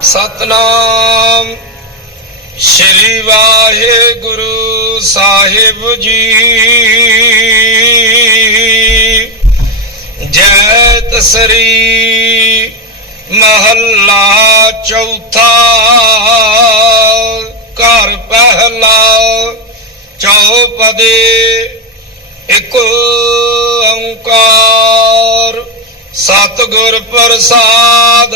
ਸਤਨਾਮ। ਸ੍ਰੀ ਵਾਹਿਗੁਰੂ ਸਾਹਿਬ ਜੀ। ਜੈ ਤਸਰੀ ਮਹੱਲਾ ਚੌਥਾ। ਘਰ ਪਹਿਲਾ ਚੌਪਦੇ ਇਕ ਓੰਕਾਰ ਸਤਿਗੁਰ ਪ੍ਰਸਾਦ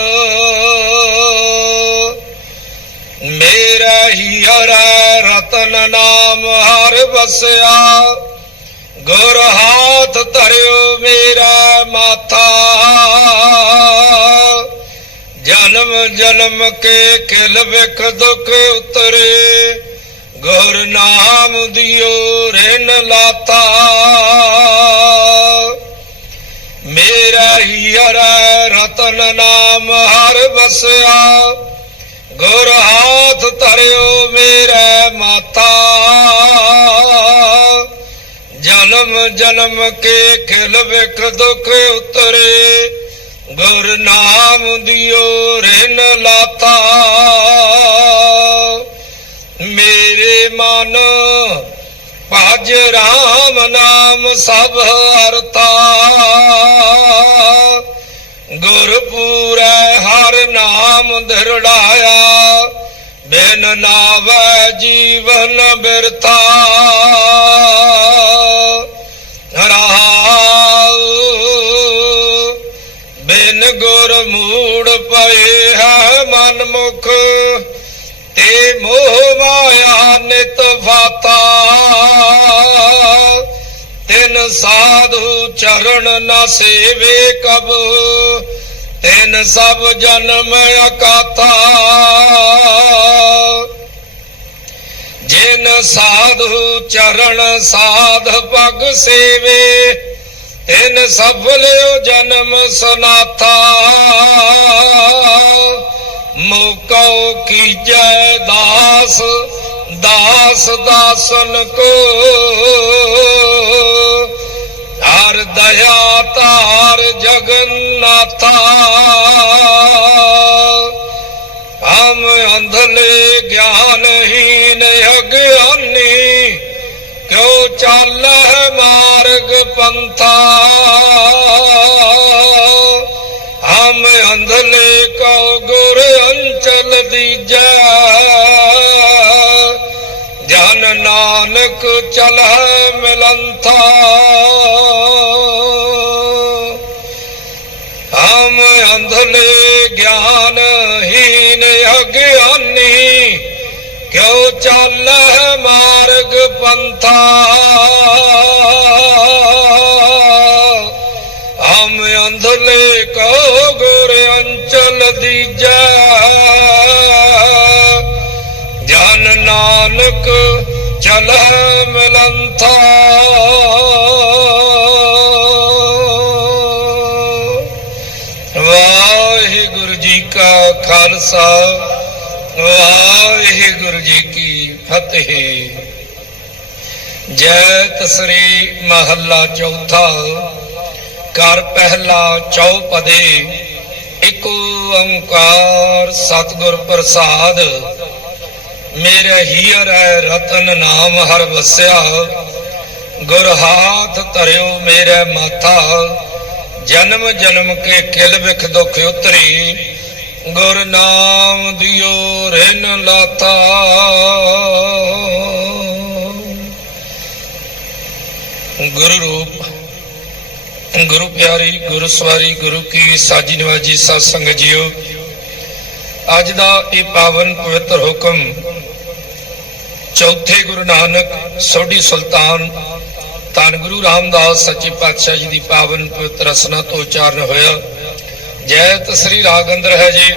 ਮੇਰਾ ਹੀ ਹਰਾ ਰਤਨ ਨਾਮ ਹਰ ਵਸਿਆ। ਗੁਰ ਹਾਥ ਧਰਿਓ ਮੇਰਾ ਮਾਥਾ। ਜਨਮ ਜਨਮ ਕੇ ਖਿਲ ਵਿਖ ਦੁਖ ਉਤਰੇ। ਗੁਰ ਨਾਮ ਦਿਓ ਰਿਨ ਲਾਤਾ ਮੇਰਾ ਹੀ ਹਰੈ ਰਤਨ ਨਾਮ ਹਰ ਵਸਿਆ। ਗੁਰ ਹਾਥ ਧਰਿਓ ਮੇਰੇ ਮਾਤਾ। ਜਨਮ ਜਨਮ ਕੇ ਖਿਲ ਵਿਖ ਦੁਖ ਉਤਰੇ। ਗੁਰ ਨਾਮ ਦਿਓ ਰਿਨ ਲਾਤਾ। ਮੇਰੇ ਮਨ ਭਜ ਰਾਮ ਨਾਮ ਸਭ ਅਰਥਾ ਗੁਰ ਪੂਰੈ ਹਰ ਨਾਮ ਧਿਰੜਾਇਆ, ਬਿਨ ਨਾਵੈ ਜੀਵਨ ਬਿਰਥਾ। ਰਹਾਉ ਬਿਨ ਗੁਰ ਮੂੜ ਪਏ ਹੈ ਮਨ ਮੁਖ ਤੇ ਮੋਹ ਮਾਇਆ ਨਿਤ ਫਾਤਾ ਤਿਨ ਸਾਧੂ ਚਰਨ ਨਾ ਸੇਵੇ ਕਬ। ਤਿਨ ਸਭ ਜਨਮ ਅਕਾਤਾ ਜਿਨ ਸਾਧੂ ਚਰਨ ਸਾਧ ਭਗ ਸੇਵੇ, ਤਿਨ ਸਫਲਿਓ ਜਨਮ ਸਨਾਥਾ। ਮੋਕਉ ਕੀਜੈ ਦਾਸ ਦਾਸ ਦਾਸਨ ਕੋ। ਹਰ ਦਇਆ ਤਾਰ ਜਗਨਨਾਥਾ। ਹਮ ਅੰਧਲੇ ਗਿਆਨਹੀਨ ਅਗਿਆਨੀ, ਕਿਉ ਚਾਲੈ ਮਾਰਗ ਪੰਥਾ? ਹਮ ਅੰਧਲੇ ਕਉ ਗੁਰ ਅੰਚਲ ਦੀਜੈ। ਜਨ ਨਾਨਕ ਚਲੈ ਮਿਲੰਥਾ। ਹਮ ਅੰਧਲੇ ਗਿਆਨਹੀਨ ਅਗਿਆਨੀ, ਕਿਉ ਚਾਲੈ ਮਾਰਗ ਪੰਥਾ। ਹਮ ਅੰਧਲੇ ਕਉ ਅੰਚਲ ਦੀਜੈ ਜਨ ਨਾਨਕ ਚਲੈ ਮਿਲੰਥਾ। ਵਾਹਿਗੁਰੂ ਜੀ ਕਾ ਖਾਲਸਾ, ਵਾਹਿਗੁਰੂ ਜੀ ਕੀ ਫਤਿਹ। ਜੈ ਤਸਰੀ ਮਹੱਲਾ ਚੌਥਾ, ਘਰ ਪਹਿਲਾ ਚੌਪਦੇ। ਇਕ ਓੰਕਾਰ ਸਤਿਗੁਰ ਪ੍ਰਸਾਦ, ਮੇਰੇ ਹੀਰ ਹੈ ਰਤਨ ਨਾਮ ਹਰ ਵਸਿਆ। ਗੁਰ ਹਾਥ ਧਰਿਓ ਮੇਰੇ ਮਾਥਾ, ਜਨਮ ਜਨਮ ਕੇ ਕਿਲ ਵਿਖ ਦੁਖ ਉਤਰੀ। ਗੁਰ ਨਾਮ ਦਿਓ ਰਿਨ ਲਾਤਾ ਗੁਰੂ ਰੂਪ ਗੁਰੂ ਪਿਆਰੀ, ਗੁਰੂ ਸਵਾਰੀ, ਗੁਰੂ ਕੀ ਸਾਜੀ ਨਿਵਾਜ਼ੀ ਸਤ ਸੰਗਤ ਜੀਓ, ਅੱਜ ਦਾ ਇਹ ਪਾਵਨ ਪਵਿੱਤਰ ਹੁਕਮ ਚੌਥੇ ਗੁਰੂ ਨਾਨਕ ਸੋਢੀ ਸੁਲਤਾਨ ਧੰਨ ਗੁਰੂ ਰਾਮਦਾਸ ਸੱਚੇ ਪਾਤਸ਼ਾਹ ਜੀ ਦੀ ਪਾਵਨ ਪਵਿੱਤਰ ਰਸਨਾ ਤੋਂ ਉਚਾਰਨ ਹੋਇਆ। ਜੈਤ ਸ੍ਰੀ ਰਾਗੰਦਰ ਹੈ ਜੀ।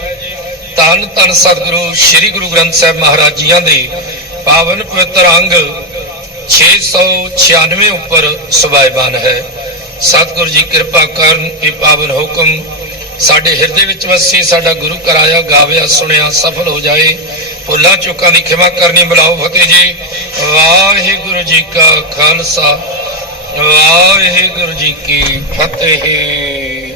ਧੰਨ ਧੰਨ ਸਤਿਗੁਰੂ ਸ੍ਰੀ ਗੁਰੂ ਗ੍ਰੰਥ ਸਾਹਿਬ ਮਹਾਰਾਜ ਜੀਆਂ ਦੇ ਪਾਵਨ ਪਵਿੱਤਰ ਅੰਗ 696 ਉੱਪਰ ਸੁਭਾਇਮਾਨ ਹੈ। ਸਤਿਗੁਰੂ ਜੀ ਕਿਰਪਾ ਕਰਨ ਇਹ ਪਾਵਨ ਹੁਕਮ ਸਾਡੇ ਹਿਰਦੇ ਵਿੱਚ ਵਸੇ, ਸਾਡਾ ਗੁਰੂ ਕਰਾਇਆ ਗਾਵਿਆ, ਸੁਣਿਆ, ਸਫਲ ਹੋ ਜਾਏ। ਭੁੱਲਾਂ ਚੁੱਕਾਂ ਦੀ ਖਿਮਾ ਕਰਨੀ ਬੁਲਾਓ ਫਤਿਹ ਜੀ। ਵਾਹਿਗੁਰੂ ਜੀ ਕਾ ਖਾਲਸਾ, ਵਾਹਿਗੁਰੂ ਜੀ ਕੀ ਫਤਿਹ।